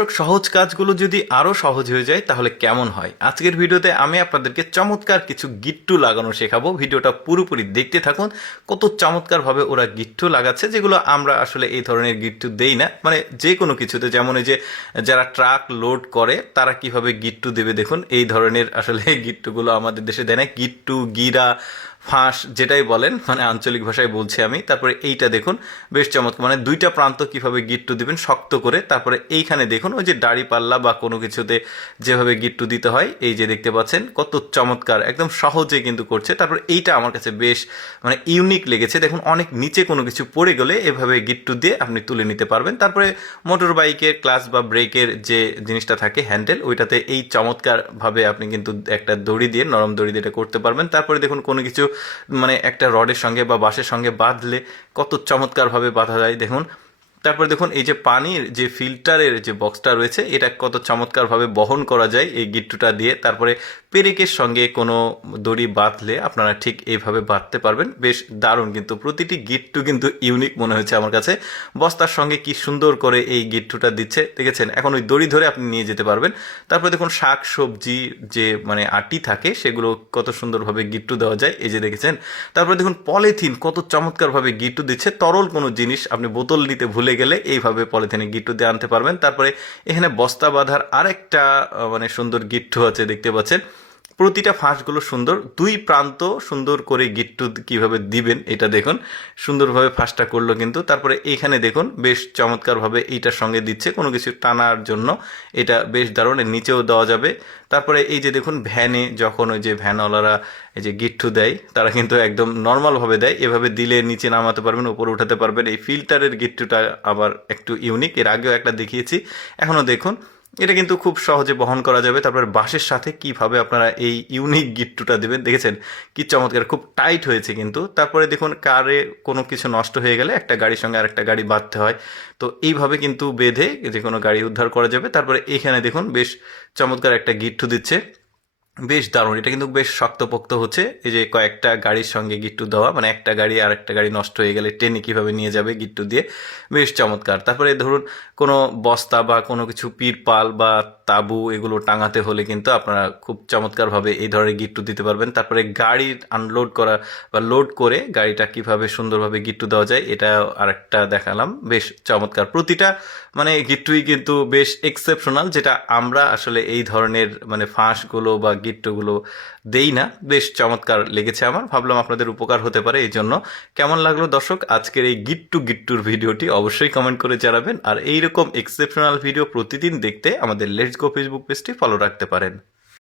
দর্শক, সহজ কাজগুলো যদি আরো সহজ হয়ে যায় তাহলে কেমন হয়। আজকের ভিডিওতে আমি আপনাদেরকে চমৎকার কিছু গিট্টু লাগানো শেখাবো। ভিডিওটা পুরোপুরি দেখতে থাকুন। কত চমৎকার ভাবে ওরা গিট্টু লাগাচ্ছে, যেগুলো আমরা আসলে এই ধরনের গিট্টু দেই না। মানে যে কোনো কিছুতে, যেমন এই যে যারা ট্রাক লোড করে তারা কিভাবে গিট্টু দেবে, দেখুন এই ধরনের আসলে গিট্টুগুলো আমাদের দেশে দেয় না। গিট্টু, গিরা, ফাঁস যেটাই বলেন, মানে আঞ্চলিক ভাষায় বলছি আমি। তারপরে এইটা দেখুন, বেশ চমৎকার, মানে দুইটা প্রান্ত কিভাবে গিট্টু দিবেন শক্ত করে। তারপরে এইখানে দেখুন ওই যে দাড়ি পাল্লা বা কোনো কিছুতে যেভাবে গিট্টু দিতে হয়, এই যে দেখতে পাচ্ছেন কত চমৎকার, একদম সহজে কিন্তু করছে। তারপরে এইটা আমার কাছে বেশ মানে ইউনিক লেগেছে। দেখুন অনেক নিচে কোনো কিছু পড়ে গেলে এভাবে গিট্টু দিয়ে আপনি তুলে নিতে পারবেন। তারপরে মোটর বাইকের ক্লাচ বা ব্রেকের যে জিনিসটা থাকে হ্যান্ডেল, ওইটাতে এই চমৎকারভাবে আপনি কিন্তু একটা দড়ি দিয়ে, নরম দড়ি দিয়ে এটা করতে পারবেন। তারপরে দেখুন কোনো কিছু মানে একটা রডের সঙ্গে বা বাঁশের সঙ্গে বাঁধলে কত চমৎকারভাবে বাঁধা যায় দেখুন। তারপরে দেখুন এই যে পানির যে ফিল্টারের যে বক্সটা রয়েছে, এটা কত চমৎকারভাবে বহন করা যায় এই গিট্টুটা দিয়ে। তারপরে পেরেকের সঙ্গে কোনো দড়ি বাঁধলে আপনারা ঠিক এইভাবে বাঁধতে পারবেন। বেশ দারুণ, কিন্তু প্রতিটি গিট্টু কিন্তু ইউনিক মনে হয়েছে আমার কাছে। বস্তার সঙ্গে কি সুন্দর করে এই গিট্টুটা দিচ্ছে, দেখেছেন। এখন ওই দড়ি ধরে আপনি নিয়ে যেতে পারবেন। তারপরে দেখুন শাক সবজি যে মানে আটি থাকে, সেগুলো কত সুন্দরভাবে গিট্টু দেওয়া যায়, এই যে দেখেছেন। তারপরে দেখুন পলিথিন কত চমৎকারভাবে গিট্টু দিচ্ছে। তরল কোনো জিনিস আপনি বোতল নিতে ভুলে গেলে এইভাবে পলিথিনে গিট্টু দিয়ে আনতে পারবেন। তারপরে এখানে বস্তা বাঁধার আরেকটা মানে সুন্দর গিট্টু আছে, দেখতে পাচ্ছেন। প্রতিটা ফাঁসগুলো সুন্দর, দুই প্রান্ত সুন্দর করে গিট্টু কিভাবে দিবেন এটা দেখুন। সুন্দরভাবে ফাঁসটা করলো কিন্তু। তারপরে এখানে দেখুন বেশ চমৎকারভাবে এইটার সঙ্গে দিচ্ছে কোনো কিছু টানার জন্য। এটা বেশ দারুণ, এর নিচেও দেওয়া যাবে। তারপরে এই যে দেখুন ভ্যানে যখন ওই যে ভ্যানওয়ালারা এই যে গিট্টু দেয়, তারা কিন্তু একদম নর্মালভাবে দেয়। এভাবে দিলে নিচে নামাতে পারবেন, উপরে উঠাতে পারবেন। এই ফিল্টারের গিট্টুটা আবার একটু ইউনিক, এর আগেও একটা দেখিয়েছি, এখনও দেখুন। এটা কিন্তু খুব সহজে বহন করা যাবে। তারপর বাঁশের সাথে কিভাবে আপনারা এই ইউনিক গিট্টুটা দেবেন, দেখেছেন কি চমৎকার, খুব টাইট হয়েছে কিন্তু। তারপরে দেখুন কারে কোনো কিছু নষ্ট হয়ে গেলে একটা গাড়ির সঙ্গে আরেকটা গাড়ি বাঁধতে হয়, তো এইভাবে কিন্তু বেঁধে যে কোনো গাড়ি উদ্ধার করা যাবে। তারপরে এখানে দেখুন বেশ চমৎকার একটা গিট্টু দিচ্ছে, বেশ দারুণ। এটা কিন্তু বেশ শক্তপোক্ত হচ্ছে। এই যে কয়েকটা গাড়ির সঙ্গে গিট্টু দেওয়া, মানে একটা গাড়ি আর একটা গাড়ি নষ্ট হয়ে গেলে টেনে কিভাবে নিয়ে যাবে গিট্টু দিয়ে, বেশ চমৎকার। তারপরে ধরুন কোনো বস্তা বা কোনো কিছু পিরপাল বা তাঁবু এগুলো টাঙাতে হলে কিন্তু আপনারা খুব চমৎকারভাবে এই ধরনের গিট্টু দিতে পারবেন। তারপরে গাড়ি আনলোড করা বা লোড করে গাড়িটা কিভাবে সুন্দরভাবে গিট্টু দেওয়া যায়, এটা আরেকটা দেখালাম, বেশ চমৎকার। প্রতিটা মানে গিট্টুই কিন্তু বেশ এক্সেপশনাল, যেটা আমরা আসলে এই ধরনের মানে ফাঁসগুলো বা গিট্টুগুলো দেই না। বেশ চমৎকার লেগেছে আমার, ভাবলাম আপনাদের উপকার হতে পারে এই জন্য। কেমন লাগলো দর্শক আজকের এই গিট্টুর ভিডিওটি, অবশ্যই কমেন্ট করে জানাবেন। আর এইরকম এক্সেপশনাল ভিডিও প্রতিদিন দেখতে আমাদের লেটস গো ফেসবুক পেজটি ফলো রাখতে পারেন।